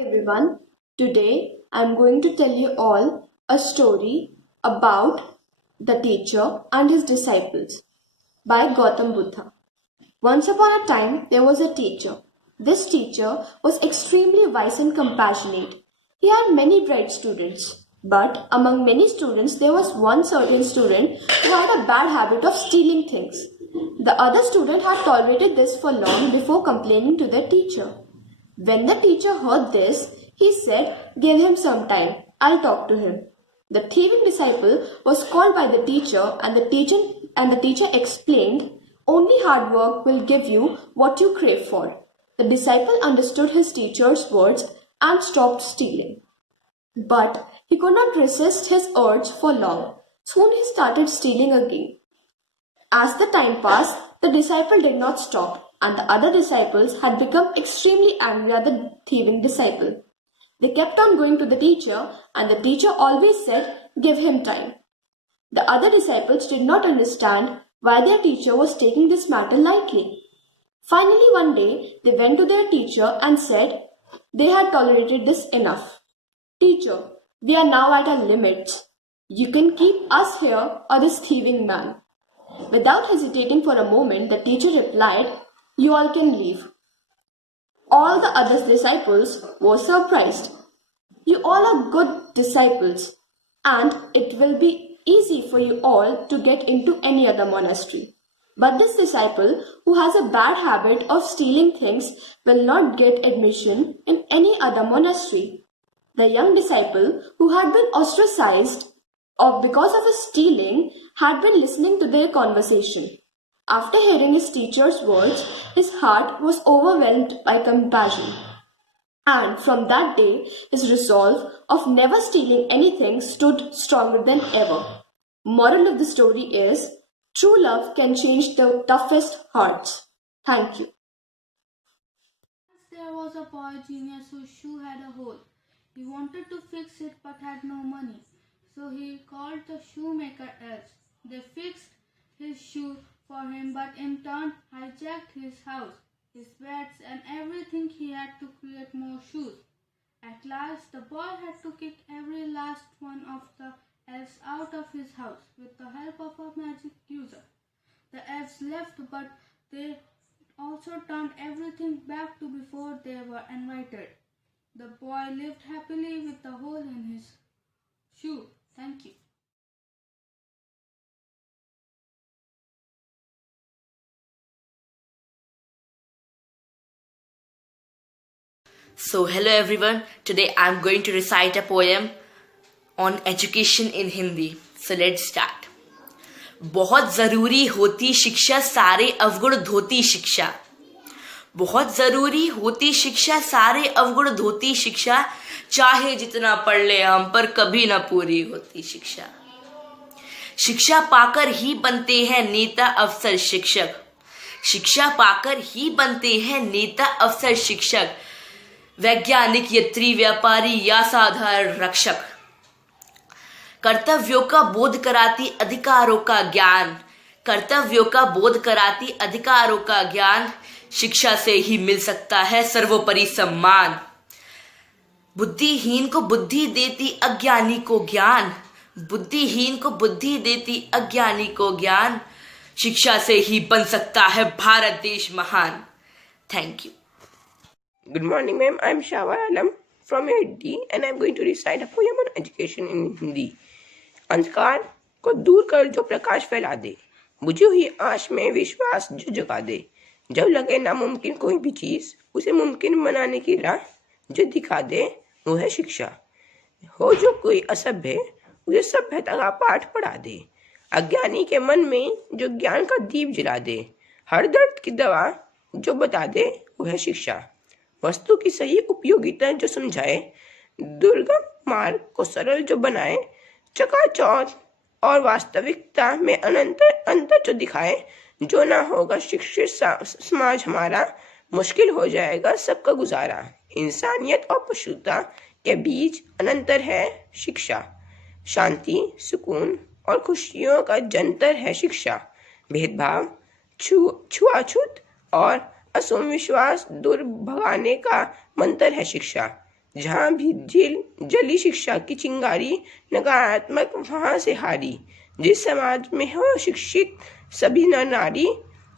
Everyone, today I'm going to tell you all a story about the teacher and his disciples by Gautam Buddha. Once upon a time, there was a teacher. This teacher was extremely wise and compassionate. He had many bright students, but among many students, there was one certain student who had a bad habit of stealing things. The other student had tolerated this for long before complaining to their teacher. When the teacher heard this, he said, "Give him some time. I'll talk to him." The thieving disciple was called by the teacher, and the teacher explained, "Only hard work will give you what you crave for." The disciple understood his teacher's words and stopped stealing. But he could not resist his urge for long. Soon he started stealing again. As the time passed, the disciple did not stop, and the other disciples had become extremely angry at the thieving disciple. They kept on going to the teacher, and the teacher always said, "Give him time." The other disciples did not understand why their teacher was taking this matter lightly. Finally, one day, they went to their teacher and said they had tolerated this enough. "Teacher, we are now at our limits. You can keep us here or this thieving man." Without hesitating for a moment, the teacher replied, "You all can leave." All the other disciples were surprised. "You all are good disciples, and it will be easy for you all to get into any other monastery. But this disciple, who has a bad habit of stealing things, will not get admission in any other monastery." The young disciple, who had been ostracized because of his stealing, had been listening to their conversation. After hearing his teacher's words, his heart was overwhelmed by compassion. And from that day, his resolve of never stealing anything stood stronger than ever. Moral of the story is, true love can change the toughest hearts. Thank you. Once there was a boy genius whose shoe had a hole. He wanted to fix it but had no money. So he called the shoemaker elves. They fixed his shoe for him, but in turn hijacked his house, his beds, and everything he had to create more shoes. At last, the boy had to kick every last one of the elves out of his house with the help of a magic user. The elves left, but they also turned everything back to before they were invited. The boy lived happily with the hole in his shoe. Thank you. So, hello everyone. Today I'm going to recite a poem on education in Hindi. So, let's start. बहुत ज़रूरी होती शिक्षा, सारे अवगुण धोती शिक्षा. बहुत ज़रूरी होती शिक्षा, सारे अवगुण धोती शिक्षा. चाहे जितना पढ़ ले हम, पर कभी ना पूरी होती शिक्षा. शिक्षा पाकर ही बनते हैं नेता अफसर शिक्षक. शिक्षा पाकर ही बनते हैं नेता अफसर शिक्षक. वैज्ञानिक, यत्री, व्यापारी या साधारण रक्षक. कर्तव्यों का बोध कराती अधिकारों का ज्ञान. कर्तव्यों का बोध कराती अधिकारों का ज्ञान. शिक्षा से ही मिल सकता है सर्वोपरि सम्मान. बुद्धिहीन को बुद्धि देती अज्ञानी को ज्ञान. बुद्धिहीन को बुद्धि देती अज्ञानी को ज्ञान. शिक्षा से ही बन सकता है भारत देश महान. Thank you. Good morning, ma'am. I'm Shawar Alam from 8D and I'm going to recite a poem on education in Hindi. अंधकार को दूर कर जो प्रकाश फैला दे, बुझी हुई आश में विश्वास जो जगा दे. जब लगे नामुमकिन कोई भी चीज, उसे मुमकिन बनाने की राह जो दिखा दे, वो है शिक्षा. हो जो कोई असभ्य, उसे सभ्यता का पाठ पढ़ा दे. अज्ञानी के मन में जो ज्ञान का दीप जला दे. हर दर्द की दवा जो बता दे, वो है शिक्षा. वस्तु की सही उपयोगिता जो समझाए, दुर्गम मार्ग को सरल जो बनाए. चकाचौंध और वास्तविकता में अंतर जो दिखाए. जो ना होगा शिक्षित समाज हमारा, मुश्किल हो जाएगा सबका गुजारा. इंसानियत और पशुता के बीच अनंतर है शिक्षा. शांति, सुकून और खुशियों का जंतर है शिक्षा. भेदभाव, छुआछूत और असम विश्वास दूर भगाने का मंत्र है शिक्षा. जहाँ भी जली शिक्षा की चिंगारी नकारात्मक वहाँ से हारी। जिस समाज में हो शिक्षित सभी नर नारी,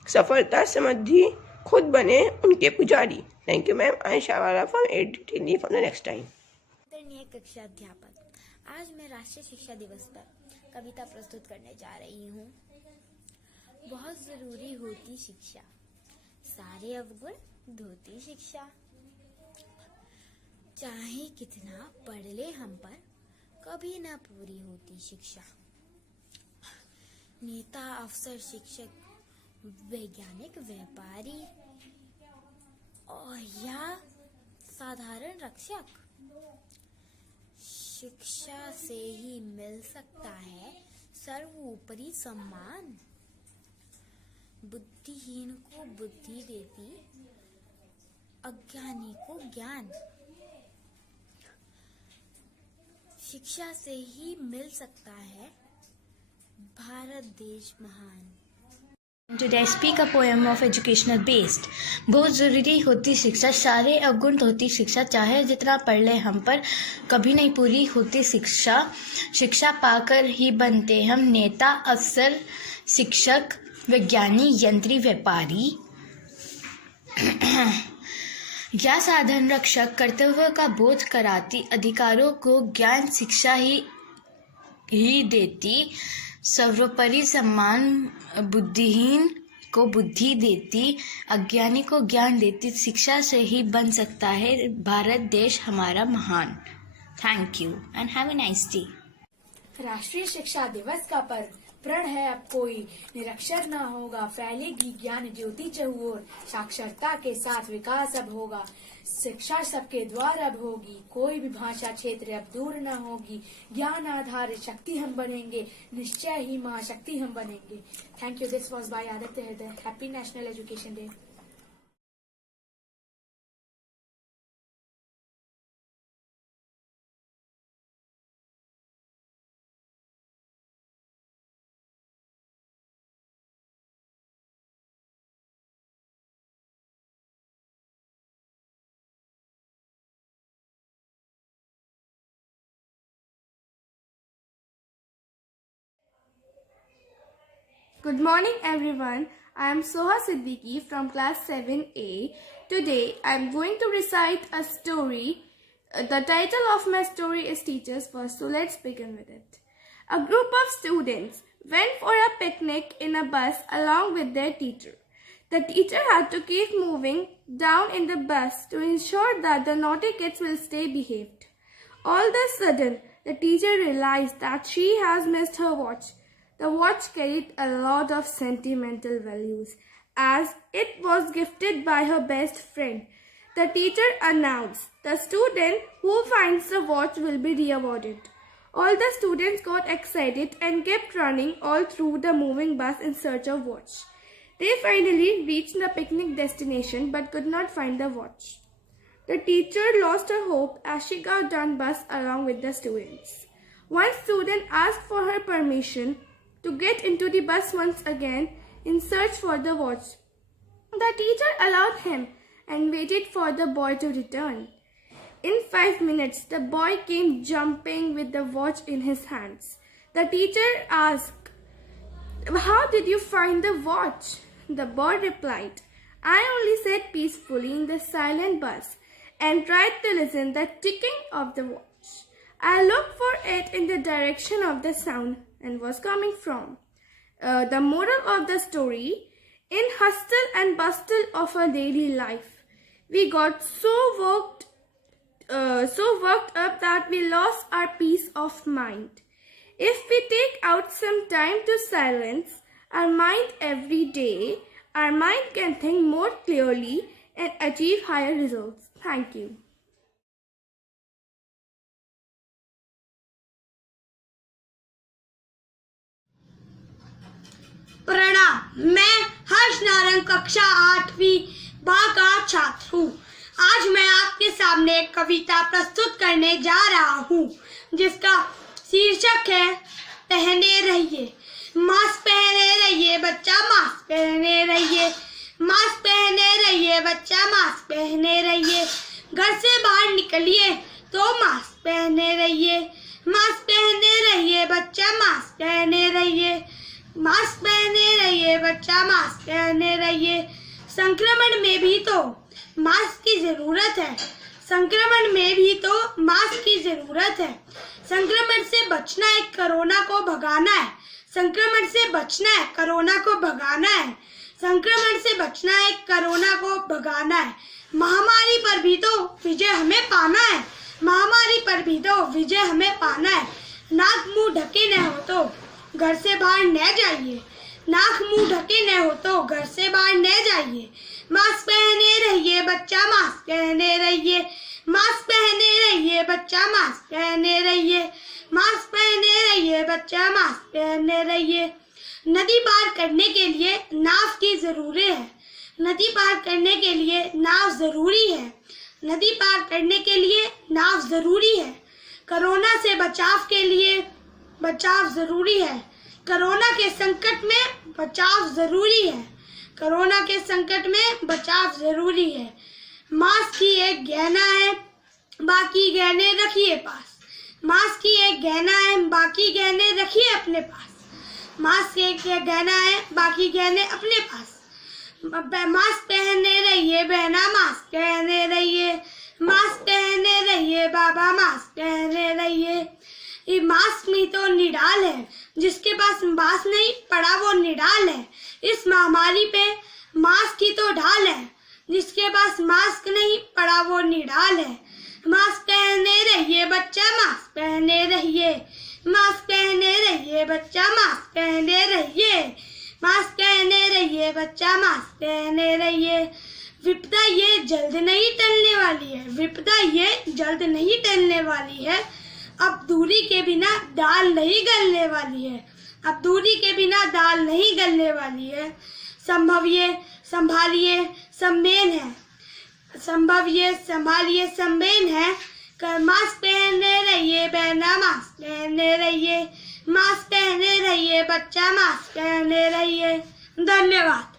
सफलता समृद्धि खुद बने उनके पुजारी। Thank you ma'am. आई शावारा from 8th Delhi for the next time. आदरणीय कक्षा अध्यापक, आज मैं राष्ट्रीय शिक्षा दिवस पर कविता प्रस्तुत करने जा रही हूँ। बहुत जरूरी होती शिक्षा, सारे अवगुण धोती शिक्षा। चाहे कितना पढ़ ले हम पर, कभी ना पूरी होती शिक्षा। नेता, अफसर, शिक्षक, वैज्ञानिक, व्यापारी और या साधारण रक्षक, शिक्षा से ही मिल सकता है सर्वोपरि सम्मान। बुद्धिहीन को बुद्धि देती, अज्ञानी को ज्ञान। शिक्षा से ही मिल सकता है भारत देश महान। Today I speak a poem of educational based. बहुत ज़रूरी होती शिक्षा, सारे अवगुण होती शिक्षा। चाहे जितना पढ़ ले हम पर, कभी नहीं पूरी होती शिक्षा। शिक्षा पाकर ही बनते हम नेता, अफसर, शिक्षक, वैज्ञानिक, यंत्री, व्यापारी या साधारण रक्षक। कर्तव्य का बोध कराती, अधिकारों को ज्ञान शिक्षा ही देती। सर्वोपरि सम्मान, बुद्धिहीन को बुद्धि देती, अज्ञानी को ज्ञान देती। शिक्षा से ही बन सकता है भारत देश हमारा महान। Thank you and have a nice day. राष्ट्रीय शिक्षा दिवस का पर्व प्रण है अब कोई, निरक्षर न होगा, फैलेगी ज्ञान ज्योति चहुओर। साक्षरता के साथ विकास अब होगा, शिक्षा सबके द्वार अब होगी। कोई भी भाषा क्षेत्र अब दूर न होगी, ज्ञान आधारित शक्ति हम बनेंगे, निश्चय ही महाशक्ति हम बनेंगे। Thank you. This was by Aditya Hriday. Happy national education day. Good morning everyone. I am Soha Siddiqui from class 7A. Today I am going to recite a story. The title of my story is Teachers First, so let's begin with it. A group of students went for a picnic in a bus along with their teacher. The teacher had to keep moving down in the bus to ensure that the naughty kids will stay behaved. All of a sudden, the teacher realized that she has missed her watch. The watch carried a lot of sentimental values as it was gifted by her best friend. The teacher announced, "The student who finds the watch will be rewarded." All the students got excited and kept running all through the moving bus in search of watch. They finally reached the picnic destination but could not find the watch. The teacher lost her hope as she got on bus along with the students. One student asked for her permission to get into the bus once again in search for the watch. The teacher allowed him and waited for the boy to return. In 5 minutes, the boy came jumping with the watch in his hands. The teacher asked, "How did you find the watch?" The boy replied, "I only sat peacefully in the silent bus and tried to listen the ticking of the watch. I looked for it in the direction of the sound and was coming from." The moral of the story: in hustle and bustle of our daily life, we got so worked up that we lost our peace of mind. If we take out some time to silence our mind every day, our mind can think more clearly and achieve higher results. Thank you. प्रणाम। मैं हर्ष नारंग कक्षा 8वीं बा का छात्र हूँ। आज मैं आपके सामने एक कविता प्रस्तुत करने जा रहा हूँ जिसका शीर्षक है पहने रहिए। मास्क पहने रहिए बच्चा, मास्क पहने रहिए, मास्क पहने रहिए बच्चा, मास्क पहने रहिए। घर से बाहर निकलिए तो मास्क पहने रहिए। मास्क पहने रहिए बच्चा, मास्क पहने रहिए। मास्क पहने रहिए बच्चा, मास्क पहने रहिए। संक्रमण में भी तो मास्क की जरूरत है। संक्रमण में भी तो मास्क की जरूरत है। संक्रमण से बचना है, कोरोना को भगाना है। संक्रमण से बचना है, कोरोना को भगाना है। संक्रमण से बचना है, कोरोना को भगाना है। महामारी पर भी तो विजय हमें पाना है। महामारी पर भी तो विजय हमें पाना है। नाक मुंह ढके न हो तो घर से बाहर न जाइए। नाक मुंह ढके न हो तो घर से बाहर न जाइए। मास्क पहने रहिए बच्चा, मास्क पहने रहिए। मास्क पहने रहिए बच्चा, मास्क पहने रहिए। मास्क पहने रहिए बच्चा, मास्क पहने रहिए। नदी पार करने के लिए नाव की जरूरी है। नदी पार करने के लिए नाव जरूरी है। नदी पार करने के लिए नाव जरूरी है। कोरोना से बचाव के लिए बचाव जरूरी है। कोरोना के संकट में बचाव जरूरी है। कोरोना के संकट में बचाव जरूरी है। मास्क ही एक गहना है, बाकी गहने रखिए पास। मास्क ही एक गहना है, बाकी गहने रखिए अपने पास। मास्क एक गहना है, बाकी गहने अपने पास। मास्क पहने रहिए बहना, मास्क पहने रहिए। मास्क पहने रहिए बाबा, मास्क पहने रहिए। ये मास्क में तो निडाल है, जिसके पास मास्क नहीं पड़ा वो निडाल है। इस महामारी पे मास्क ही तो ढाल है, जिसके पास मास्क नहीं पड़ा वो निडाल है। मास्क पहने रहिए बच्चा, मास्क पहने रहिए। मास्क पहने रहिए बच्चा, मास्क पहने रहिए। मास्क पहने रहिए बच्चा, मास्क पहने रहिए। विपदा ये जल्द नहीं टलने वाली है। विपदा ये जल्द नहीं टलने वाली है। अब दूरी के बिना दाल नहीं गलने वाली है। अब दूरी के बिना दाल नहीं गलने वाली है। संभविए संभालिए सम्मेन है। संभविए संभालिए सम्मेन है। मास्क पहने रहिए बहना, मास्क पहने रहिए। मास्क पहने रहिए बच्चा, मास्क पहने रहिए। धन्यवाद।